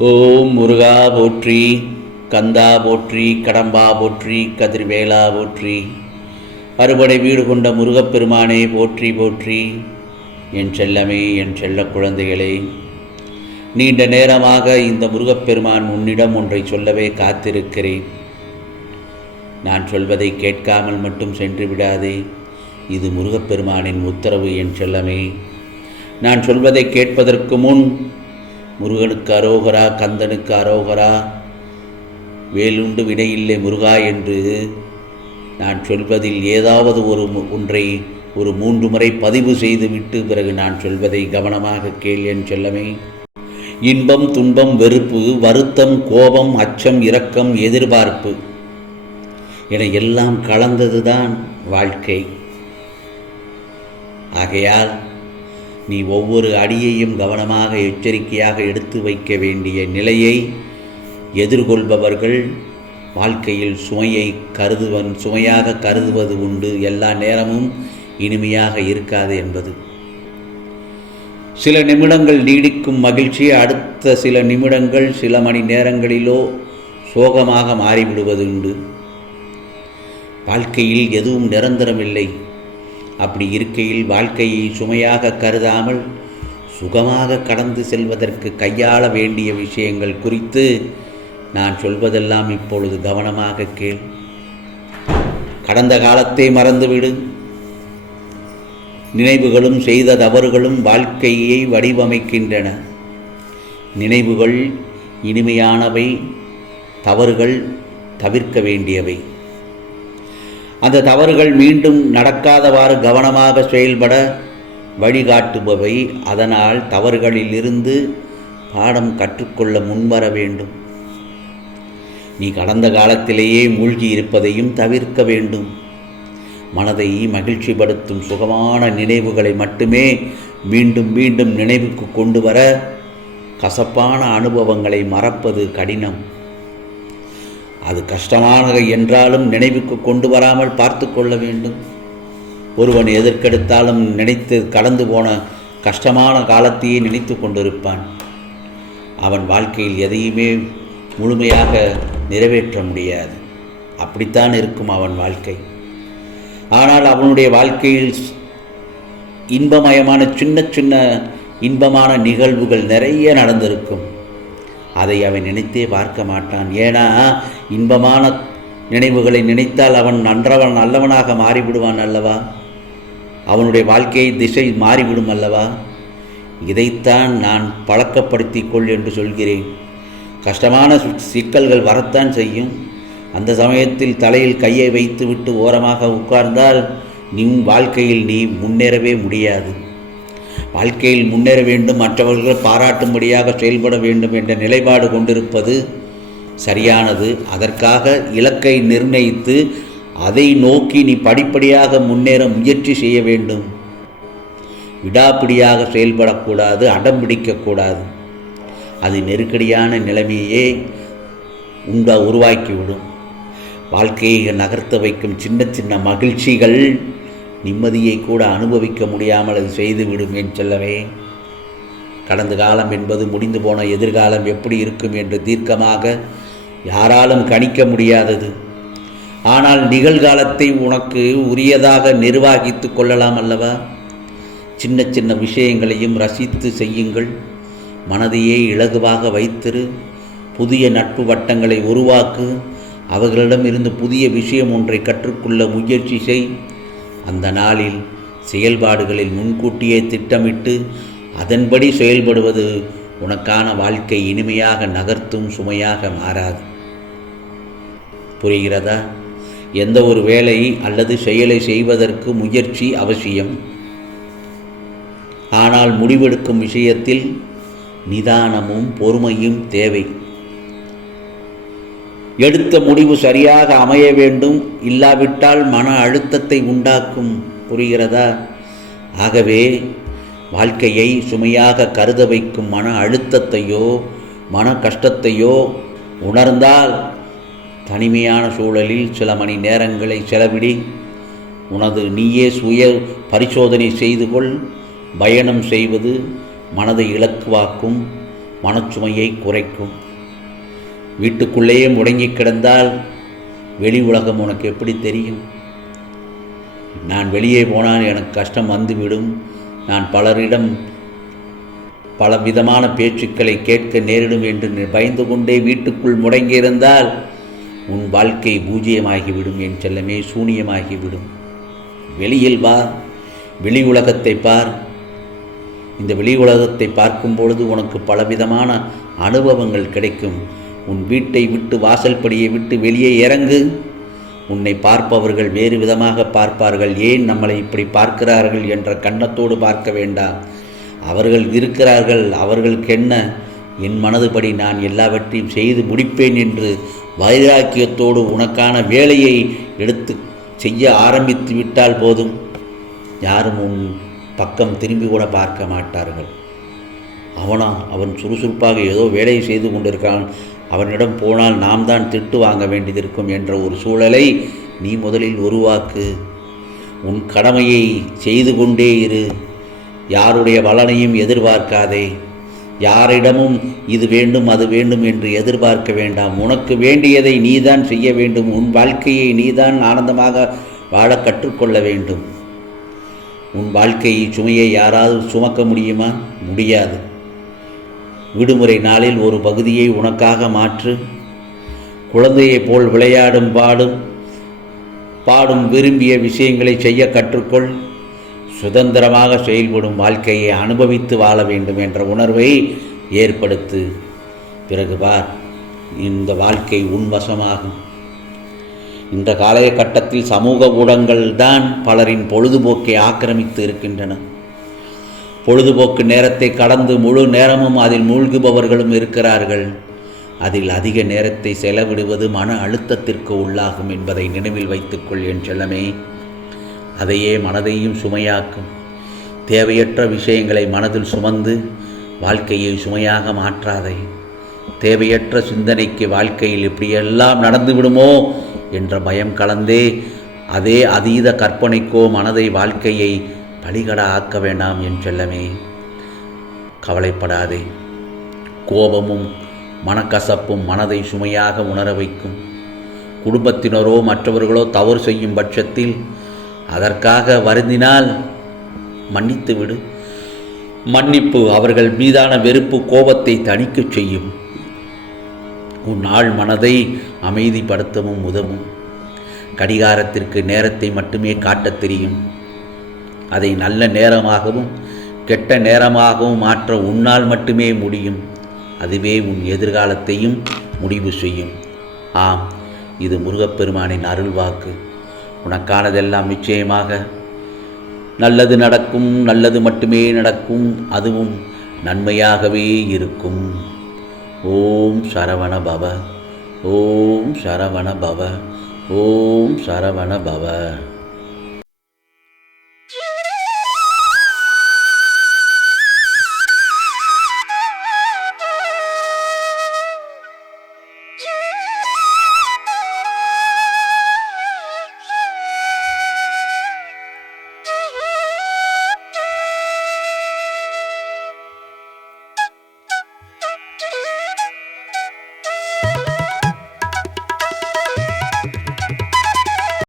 ஓம் முருகா போற்றி கந்தா போற்றி கடம்பா போற்றி கதிர்வேலா போற்றி. அறுபடை வீடு கொண்ட முருகப்பெருமானே போற்றி போற்றி. என் செல்லமே என் செல்ல குழந்தைகளே நீண்ட நேரமாக இந்த முருகப்பெருமான் உன்னிடம் ஒன்றை சொல்லவே காத்திருக்கிறேன். நான் சொல்வதை கேட்காமல் மட்டும் சென்று விடாதே இது முருகப்பெருமானின் உத்தரவு என் செல்லமே. நான் சொல்வதை கேட்பதற்கு முன் முருகனுக்கு அரோகரா கந்தனுக்கு அரோகரா. வேலுண்டு வினையில்லை முருகா என்று நான் சொல்வதில் ஏதாவது ஒரு ஒன்றை ஒரு மூன்று முறை பதிவு செய்துவிட்டு பிறகு நான் சொல்வதை கவனமாக கேள் என் செல்லமே. இன்பம் துன்பம் வெறுப்பு வருத்தம் கோபம் அச்சம் இரக்கம் எதிர்பார்ப்பு என எல்லாம் கலந்ததுதான் வாழ்க்கை. ஆகையால் நீ ஒவ்வொரு அடியையும் கவனமாக எச்சரிக்கையாக எடுத்து வைக்க வேண்டிய நிலையை எதிர்கொள்பவர்கள் வாழ்க்கையில் சுமையை கருதுவன் சுமையாக கருதுவது உண்டு. எல்லா நேரமும் இனிமையாக இருக்காது என்பது. சில நிமிடங்கள் நீடிக்கும் மகிழ்ச்சி அடுத்த சில நிமிடங்கள் சில மணி நேரங்களிலோ சோகமாக மாறிவிடுவதுண்டு வாழ்க்கையில் எதுவும் நிரந்தரமில்லை. அப்படி இருக்கையில் வாழ்க்கையை சுமையாக கருதாமல் சுகமாக கடந்து செல்வதற்கு கையாள வேண்டிய விஷயங்கள் குறித்து நான் சொல்வதெல்லாம் இப்பொழுது கவனமாக கேள். கடந்த காலத்தை மறந்துவிடு. நினைவுகளும் செய்த தவறுகளும் வாழ்க்கையை வடிவமைக்கின்றன. நினைவுகள் இனிமையானவை தவறுகள் தவிர்க்க வேண்டியவை. அந்த தவறுகள் மீண்டும் நடக்காதவாறு கவனமாக செயல்பட வழிகாட்டுபவை. அதனால் தவறுகளிலிருந்து பாடம் கற்றுக்கொள்ள முன்வர வேண்டும். நீ கடந்த காலத்திலேயே மூழ்கி இருப்பதையும் தவிர்க்க வேண்டும். மனதை மகிழ்ச்சிப்படுத்தும் சுகமான நினைவுகளை மட்டுமே மீண்டும் மீண்டும் நினைவுக்கு கொண்டு வர கசப்பான அனுபவங்களை மறப்பது கடினம். அது கஷ்டமானது என்றாலும் நினைவுக்கு கொண்டு வராமல் பார்த்து கொள்ள வேண்டும். ஒருவன் எதற்கெடுத்தாலும் நினைத்து கடந்து போன கஷ்டமான காலத்தையே நினைத்து கொண்டிருப்பான். அவன் வாழ்க்கையில் எதையுமே முழுமையாக நிறைவேற்ற முடியாது. அப்படித்தான் இருக்கும் அவன் வாழ்க்கை. ஆனால் அவனுடைய வாழ்க்கையில் இன்பமயமான சின்ன சின்ன இன்பமான நிகழ்வுகள் நிறைய நடந்திருக்கும். அதை அவன் நினைத்தே பார்க்க மாட்டான். ஏன்னா இன்பமான நினைவுகளை நினைத்தால் அவன் நன்றவன் நல்லவனாக மாறிவிடுவான் அல்லவா? அவனுடைய வாழ்க்கையை திசை மாறிவிடும் அல்லவா? இதைத்தான் நான் பழக்கப்படுத்திக் கொள் என்று சொல்கிறேன். கஷ்டமான சிக்கல்கள் வரத்தான் செய்யும். அந்த சமயத்தில் தலையில் கையை வைத்துவிட்டு ஓரமாக உட்கார்ந்தால் நீ வாழ்க்கையில் நீ முன்னேறவே முடியாது. வாழ்க்கையில் முன்னேற வேண்டும் மற்றவர்கள் பாராட்டும்படியாக செயல்பட வேண்டும் என்ற நிலைப்பாடு கொண்டிருப்பது சரியானது. அதற்காக இலக்கை நிர்ணயித்து அதை நோக்கி நீ படிப்படியாக முன்னேற முயற்சி செய்ய வேண்டும். விடாப்பிடியாக செயல்படக்கூடாது அடம் பிடிக்கக்கூடாது. அது நெருக்கடியான நிலைமையே உண்டா உருவாக்கிவிடும். வாழ்க்கையை நகர்த்த வைக்கும் சின்ன சின்ன மகிழ்ச்சிகள் நிம்மதியை கூட அனுபவிக்க முடியாமல் அது செய்துவிடும் என் செல்லவே? கடந்த காலம் என்பது முடிந்து போன எதிர்காலம் எப்படி இருக்கும் என்று தீர்க்கமாக யாராலும் கணிக்க முடியாதது. ஆனால் நிகழ்காலத்தை உனக்கு உரியதாக நிர்வாகித்து கொள்ளலாம் அல்லவா? சின்ன சின்ன விஷயங்களையும் ரசித்து செய்யுங்கள். மனதையே இலகுவாக வைத்திரு. புதிய நட்பு வட்டங்களை உருவாக்கு. அவர்களிடமிருந்து புதிய விஷயம் ஒன்றை கற்றுக்கொள்ள முயற்சி செய். அந்த நாளில் செயல்பாடுகளில் முன்கூட்டியே திட்டமிட்டு அதன்படி செயல்படுவது உனக்கான வாழ்க்கை இனிமையாக நகர்த்தும் சுமையாக மாறாது. புரிகிறதா? எந்த ஒரு வேலை அல்லது செயலை செய்வதற்கு முயற்சி அவசியம். ஆனால் முடிவெடுக்கும் விஷயத்தில் நிதானமும் பொறுமையும் தேவை. எடுத்த முடிவு சரியாக அமைய வேண்டும் இல்லாவிட்டால் மன அழுத்தத்தை உண்டாக்கும் புரிகிறதா? ஆகவே வாழ்க்கையை சுமையாக கருத வைக்கும் மன அழுத்தத்தையோ மன கஷ்டத்தையோ உணர்ந்தால் தனிமையான சூழலில் சில மணி நேரங்களை செலவிடி. உனது நீயே சுய பரிசோதனை செய்து கொள். பயணம் செய்வது மனதை இலக்குவாக்கும் மனச்சுமையை குறைக்கும். வீட்டுக்குள்ளேயே முடங்கி கிடந்தால் வெளி உலகம் உனக்கு எப்படி தெரியும்? நான் வெளியே போனால் எனக்கு கஷ்டம் வந்துவிடும். நான் பலரிடம் பல விதமான பேச்சுக்களை கேட்க நேரிடும் என்று பயந்து கொண்டே வீட்டுக்குள் முடங்கியிருந்தால் உன் வாழ்க்கை பூஜ்ஜியமாகிவிடும் என் செல்லமே சூனியமாகிவிடும். வெளியில் வா வெளி உலகத்தை பார். இந்த வெளி உலகத்தை பார்க்கும் பொழுது உனக்கு பலவிதமான அனுபவங்கள் கிடைக்கும். உன் வீட்டை விட்டு வாசல்படியை விட்டு வெளியே இறங்கு. உன்னை பார்ப்பவர்கள் வேறு விதமாக பார்ப்பார்கள். ஏன் நம்மளை இப்படி பார்க்கிறார்கள் என்ற கண்ணத்தோடு பார்க்க வேண்டாம். அவர்கள் இருக்கிறார்கள் அவர்களுக்கென்ன என் மனதுபடி நான் எல்லாவற்றையும் செய்து முடிப்பேன் என்று வைராக்கியத்தோடு உனக்கான வேலையை எடுத்து செய்ய ஆரம்பித்து விட்டால் போதும். யாரும் உன் பக்கம் திரும்பி கூட பார்க்க மாட்டார்கள். அவனா அவன் சுறுசுறுப்பாக ஏதோ வேலையை செய்து கொண்டிருக்கான் அவனிடம் போனால் நாம் தான் திட்டு வாங்க வேண்டியதிருக்கும் என்ற ஒரு சூழலை நீ முதலில் உருவாக்கு. உன் கடமையை செய்து கொண்டே இரு. யாருடைய பலனையும் எதிர்பார்க்காதே. யாரிடமும் இது வேண்டும் அது வேண்டும் என்று எதிர்பார்க்க வேண்டாம். உனக்கு வேண்டியதை நீதான் செய்ய வேண்டும். உன் வாழ்க்கையை நீதான் ஆனந்தமாக வாழ கற்றுக்கொள்ள வேண்டும். உன் வாழ்க்கையை சுமையை யாராவது சுமக்க முடியுமா? முடியாது. விடுமுறை நாளில் ஒரு பகுதியை உனக்காக மாற்று. குழந்தையைப் போல் விளையாடும் பாடும் பாடும் விரும்பிய விஷயங்களை செய்ய கற்றுக்கொள். சுதந்திரமாக செயல்படும் வாழ்க்கையை அனுபவித்து வாழ வேண்டும் என்ற உணர்வை ஏற்படுத்து. பிறகு பார் இந்த வாழ்க்கை உன்வசமாகும் இந்த காலகட்டத்தில் சமூக ஊடகங்கள் தான் பலரின் பொழுதுபோக்கை ஆக்கிரமித்து இருக்கின்றன. பொழுதுபோக்கு நேரத்தை கடந்து முழு நேரமும் அதில் மூழ்குபவர்களும் இருக்கிறார்கள். அதில் அதிக நேரத்தை செலவிடுவது மன அழுத்தத்திற்கு உள்ளாகும் என்பதை நினைவில் வைத்துக்கொள் என் செல்லமே. அதையே மனதையும் சுமையாக்கும். தேவையற்ற விஷயங்களை மனதில் சுமந்து வாழ்க்கையை சுமையாக மாற்றாதே. தேவையற்ற சிந்தனைக்கு வாழ்க்கையில் இப்படியெல்லாம் நடந்து விடுமோ என்ற பயம் கலந்தே அதே அதீத கற்பனைக்கோ மனதை வாழ்க்கையை பலிகடா ஆக்க வேண்டாம் என் செல்லமே. கவலைப்படாதே. கோபமும் மனக்கசப்பும் மனதை சுமையாக உணர வைக்கும். குடும்பத்தினரோ மற்றவர்களோ தவறு செய்யும் பட்சத்தில் அதற்காக வருந்தினால் மன்னித்து விடு. மன்னிப்பு அவர்கள் மீதான வெறுப்பு கோபத்தை தணிக்கச் செய்யும். உன் ஆள் மனதை அமைதிப்படுத்தவும் உதவும். கடிகாரத்திற்கு நேரத்தை மட்டுமே காட்டத் தெரியும். அதை நல்ல நேரமாகவும் கெட்ட நேரமாகவும் மாற்ற உன்னால் மட்டுமே முடியும். அதுவே உன் எதிர்காலத்தையும் முடிவு செய்யும். ஆம் இது முருகப்பெருமானின் அருள்வாக்கு. உனக்கானதெல்லாம் நிச்சயமாக நல்லது நடக்கும் நல்லது மட்டுமே நடக்கும் அதுவும் நன்மையாகவே இருக்கும். ஓம் சரவண பவ ஓம் சரவண பவ ஓம் சரவண பவ.